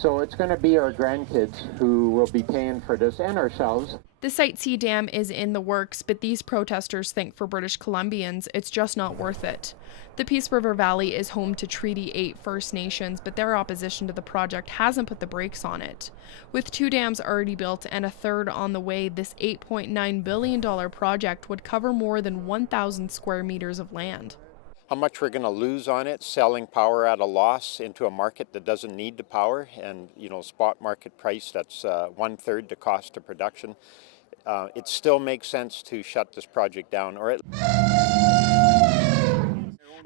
So it's going to be our grandkids who will be paying for this, and ourselves. The Site C dam is in the works, but these protesters think for British Columbians it's just not worth it. The Peace River Valley is home to Treaty 8 First Nations, but their opposition to the project hasn't put the brakes on it. With 2 dams already built and a third on the way, this $8.9 billion project would cover more than 1,000 square meters of land. How much we're going to lose on it, selling power at a loss into a market that doesn't need the power, and spot market price that's 1/3 the cost of production. It still makes sense to shut this project down.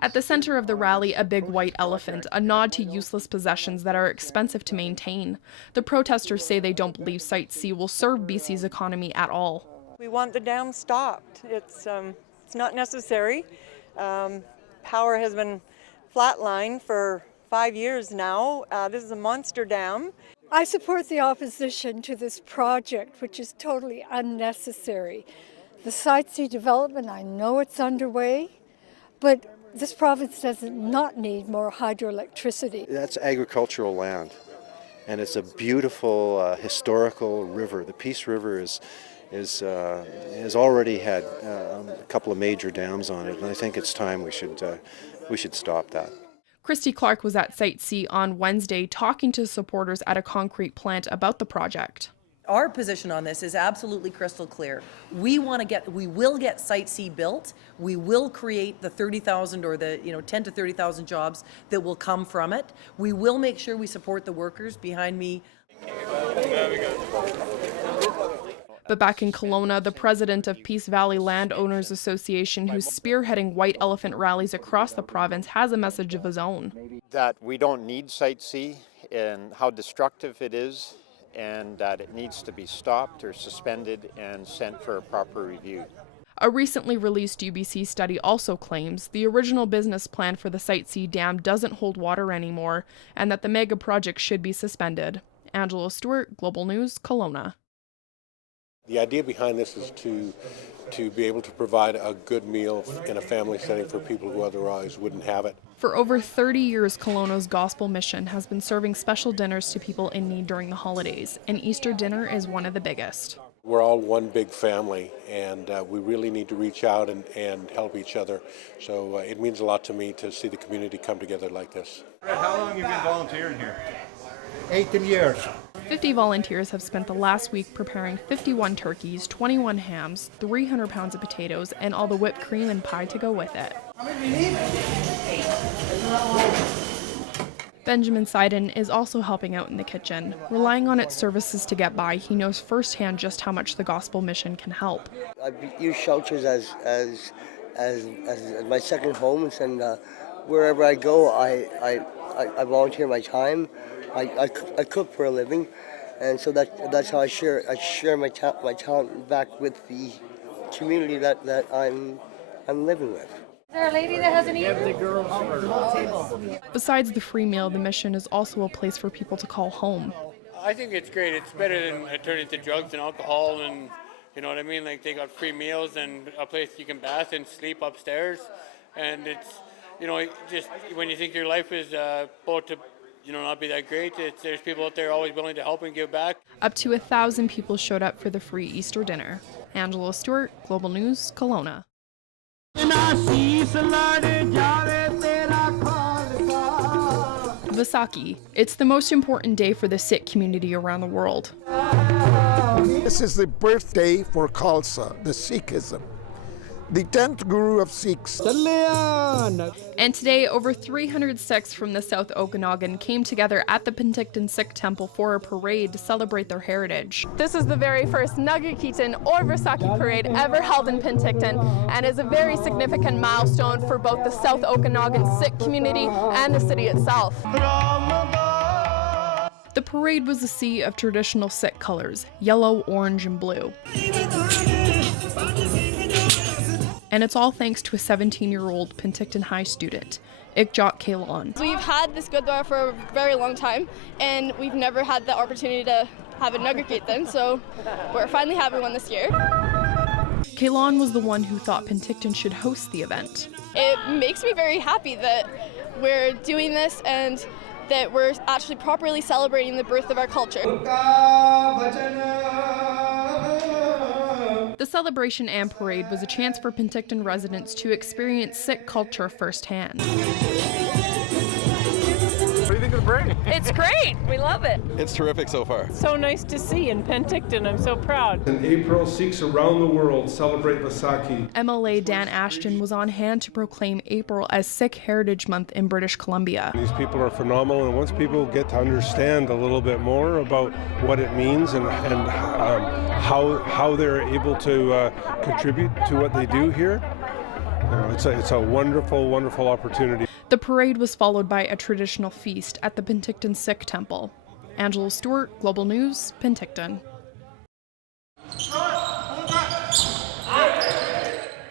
At the center of the rally, a big white elephant, a nod to useless possessions that are expensive to maintain. The protesters say they don't believe Site C will serve BC's economy at all. We want the dam stopped. It's not necessary. Power has been flatlined for 5 years now. This is a monster dam. I support the opposition to this project, which is totally unnecessary. The Site C development, I know it's underway, but this province does not need more hydroelectricity. That's agricultural land, and it's a beautiful historical river. The Peace River has already had a couple of major dams on it, and I think it's time we should stop that. Christy Clark was at Site C on Wednesday talking to supporters at a concrete plant about the project. Our position on this is absolutely crystal clear. We will get Site C built. We will create the 30,000 or the 10 to 30,000 jobs that will come from it. We will make sure we support the workers behind me. But back in Kelowna, the president of Peace Valley Landowners Association, who's spearheading white elephant rallies across the province, has a message of his own. That we don't need Site C and how destructive it is, and that it needs to be stopped or suspended and sent for a proper review. A recently released UBC study also claims the original business plan for the Site C dam doesn't hold water anymore, and that the mega project should be suspended. Angela Stewart, Global News, Kelowna. The idea behind this is to be able to provide a good meal in a family setting for people who otherwise wouldn't have it. For over 30 years, Kelowna's Gospel Mission has been serving special dinners to people in need during the holidays, and Easter dinner is one of the biggest. We're all one big family, and we really need to reach out and help each other. So it means a lot to me to see the community come together like this. How long have you been volunteering here? 18 years. 50 volunteers have spent the last week preparing 51 turkeys, 21 hams, 300 pounds of potatoes, and all the whipped cream and pie to go with it. Benjamin Seiden is also helping out in the kitchen. Relying on its services to get by, he knows firsthand just how much the Gospel Mission can help. I use shelters as my second homes, and wherever I go, I volunteer my time. I cook for a living, and so that's how I share my talent back with the community that I'm living with. Is there a lady that hasn't eaten? Besides the free meal, the mission is also a place for people to call home. I think it's great. It's better than turning to drugs and alcohol, and you know what I mean? Like, they got free meals and a place you can bath and sleep upstairs, and it's, just when you think your life is about to not be that great, there's people out there always willing to help and give back. Up to 1,000 people showed up for the free Easter dinner. Angela Stewart, Global News, Kelowna. Vaisakhi. It's the most important day for the Sikh community around the world. This is the birthday for Khalsa, the Sikhism, the 10th Guru of Sikhs. And today, over 300 Sikhs from the South Okanagan came together at the Penticton Sikh Temple for a parade to celebrate their heritage. This is the very first Nagari Kirtan or Vaisakhi parade ever held in Penticton, and is a very significant milestone for both the South Okanagan Sikh community and the city itself. The parade was a sea of traditional Sikh colors, yellow, orange, and blue. And it's all thanks to a 17-year-old Penticton High student, Ikjot Kalan. We've had this Gurdwara for a very long time, and we've never had the opportunity to have a Nagar Kirtan, so we're finally having one this year. Kalan was the one who thought Penticton should host the event. It makes me very happy that we're doing this, and that we're actually properly celebrating the birth of our culture. The celebration and parade was a chance for Penticton residents to experience Sikh culture firsthand. What do you think of the parade? It's great. We love it. It's terrific so far. So nice to see in Penticton. I'm so proud. In April, Sikhs around the world celebrate Vaisakhi. MLA Dan Ashton was on hand to proclaim April as Sikh Heritage Month in British Columbia. These people are phenomenal, and once people get to understand a little bit more about what it means and how they're able to contribute to what they do here, it's a wonderful, wonderful opportunity. The parade was followed by a traditional feast at the Penticton Sikh Temple. Angela Stewart, Global News, Penticton.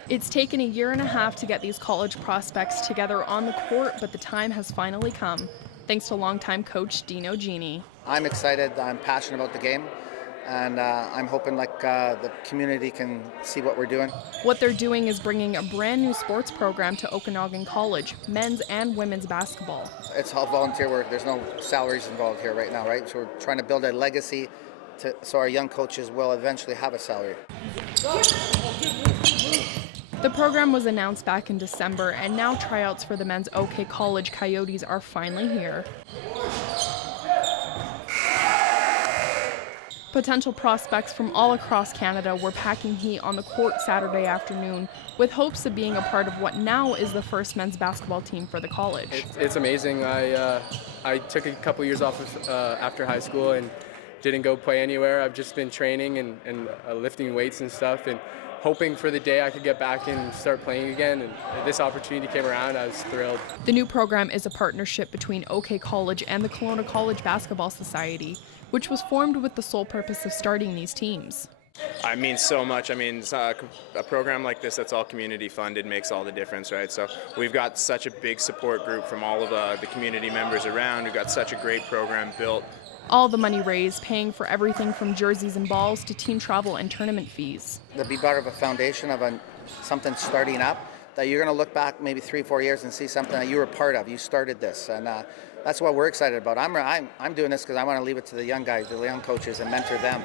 It's taken a year and a half to get these college prospects together on the court, but the time has finally come, thanks to longtime coach Dino Gini. I'm excited, I'm passionate about the game, and I'm hoping the community can see what we're doing. What they're doing is bringing a brand new sports program to Okanagan College, men's and women's basketball. It's all volunteer work, there's no salaries involved here right now, right? So we're trying to build a legacy so our young coaches will eventually have a salary. The program was announced back in December, and now tryouts for the men's OK College Coyotes are finally here. Potential prospects from all across Canada were packing heat on the court Saturday afternoon with hopes of being a part of what now is the first men's basketball team for the college. It's amazing. I took a couple years off after high school and didn't go play anywhere. I've just been training and lifting weights and stuff and hoping for the day I could get back and start playing again. And this opportunity came around, I was thrilled. The new program is a partnership between OK College and the Kelowna College Basketball Society, which was formed with the sole purpose of starting these teams. It means so much. I mean, a program like this that's all community funded makes all the difference, right? So we've got such a big support group from all of the community members around. We've got such a great program built. All the money raised paying for everything from jerseys and balls to team travel and tournament fees. To be part of a foundation of something starting up, that you're going to look back maybe 3-4 years and see something that you were part of. You started this, and that's what we're excited about. I'm doing this because I want to leave it to the young guys, the young coaches, and mentor them.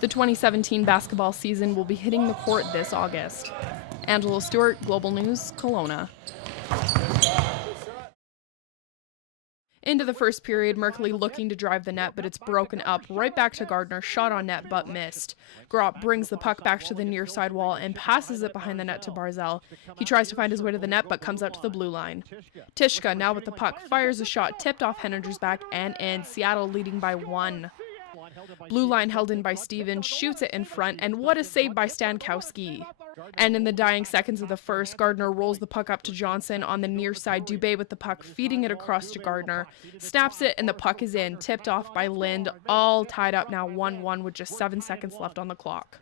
The 2017 basketball season will be hitting the court this August. Angela Stewart, Global News, Kelowna. Into the first period, Merkley looking to drive the net, but it's broken up. Right back to Gardner, shot on net, but missed. Gropp brings the puck back to the near side wall and passes it behind the net to Barzell. He tries to find his way to the net, but comes out to the blue line. Tishka, now with the puck, fires a shot, tipped off Henninger's back and in. Seattle leading by 1. Blue line held in by Stevens, shoots it in front, and what a save by Stankowski. And in the dying seconds of the first, Gardner rolls the puck up to Johnson on the near side. Dubé with the puck, feeding it across to Gardner. Snaps it, and the puck is in, tipped off by Lind. All tied up now 1-1 with just 7 seconds left on the clock.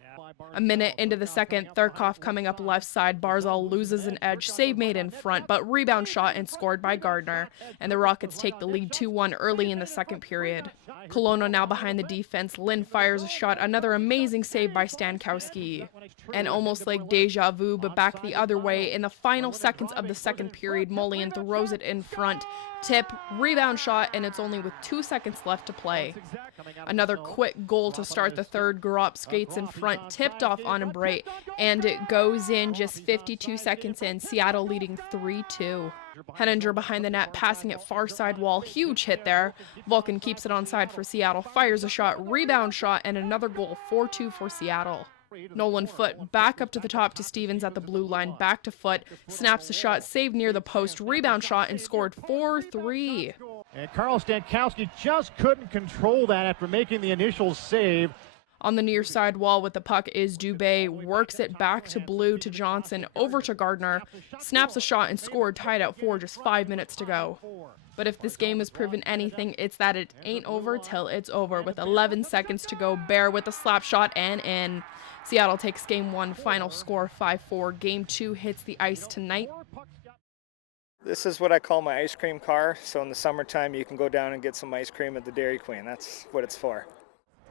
A minute into the second, Thurkoff coming up left side. Barzal loses an edge, save made in front, but rebound shot and scored by Gardner. And the Rockets take the lead 2-1 early in the second period. Kelowna now behind the defense. Lind fires a shot, another amazing save by Stankowski. And almost like deja vu, but back the other way, in the final seconds of the second period, Mullion throws it in front. Tip, rebound shot, and it's only with 2 seconds left to play. Another quick goal to start the third. Gropp skates in front, tipped off on Embrate, and it goes in just 52 seconds in. Seattle leading 3-2. Henninger behind the net, passing it far side wall. Huge hit there. Vulcan keeps it onside for Seattle, fires a shot, rebound shot, and another goal. 4-2 for Seattle. Nolan Foote back up to the top to Stevens at the blue line, back to Foote, snaps a shot, saved near the post, rebound shot, and scored 4-3. And Carl Stankowski just couldn't control that after making the initial save. On the near side wall with the puck is Dubé, works it back to Blue to Johnson, over to Gardner, snaps a shot and scored, tied at 4, just 5 minutes to go. But if this game has proven anything, it's that it ain't over till it's over. With 11 seconds to go, Bear with a slap shot and in. Seattle takes game 1, final score 5-4. Game 2 hits the ice tonight. This is what I call my ice cream car. So in the summertime, you can go down and get some ice cream at the Dairy Queen. That's what it's for.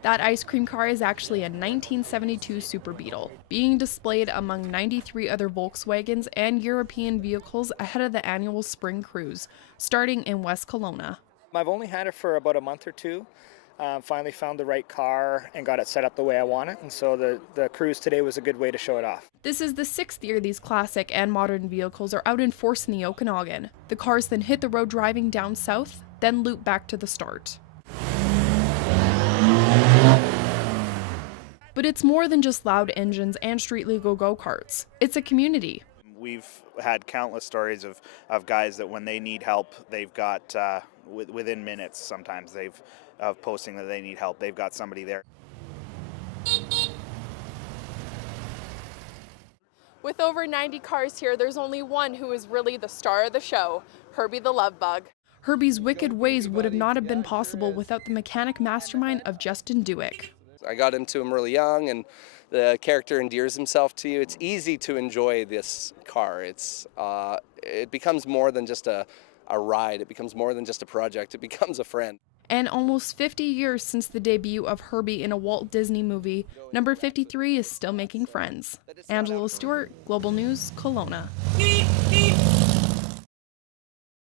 That ice cream car is actually a 1972 Super Beetle, being displayed among 93 other Volkswagens and European vehicles ahead of the annual spring cruise, starting in West Kelowna. I've only had it for about a month or two. Finally found the right car and got it set up the way I want it, and so the cruise today was a good way to show it off. This is the 6th year these classic and modern vehicles are out in force in the Okanagan. The cars then hit the road driving down south, then loop back to the start. But it's more than just loud engines and street legal go-karts. It's a community. We've had countless stories of guys that when they need help, they've got, within minutes sometimes, of posting that they need help, they've got somebody there. With over 90 cars here, there's only one who is really the star of the show, Herbie the Love Bug. Herbie's wicked ways would have not have been possible without the mechanic mastermind of Justin Dewick. I got into him really young, and the character endears himself to you. It's easy to enjoy this car. It becomes more than just a ride. It becomes more than just a project. It becomes a friend. And almost 50 years since the debut of Herbie in a Walt Disney movie, number 53 is still making friends. Angela Stewart, Global News, Kelowna.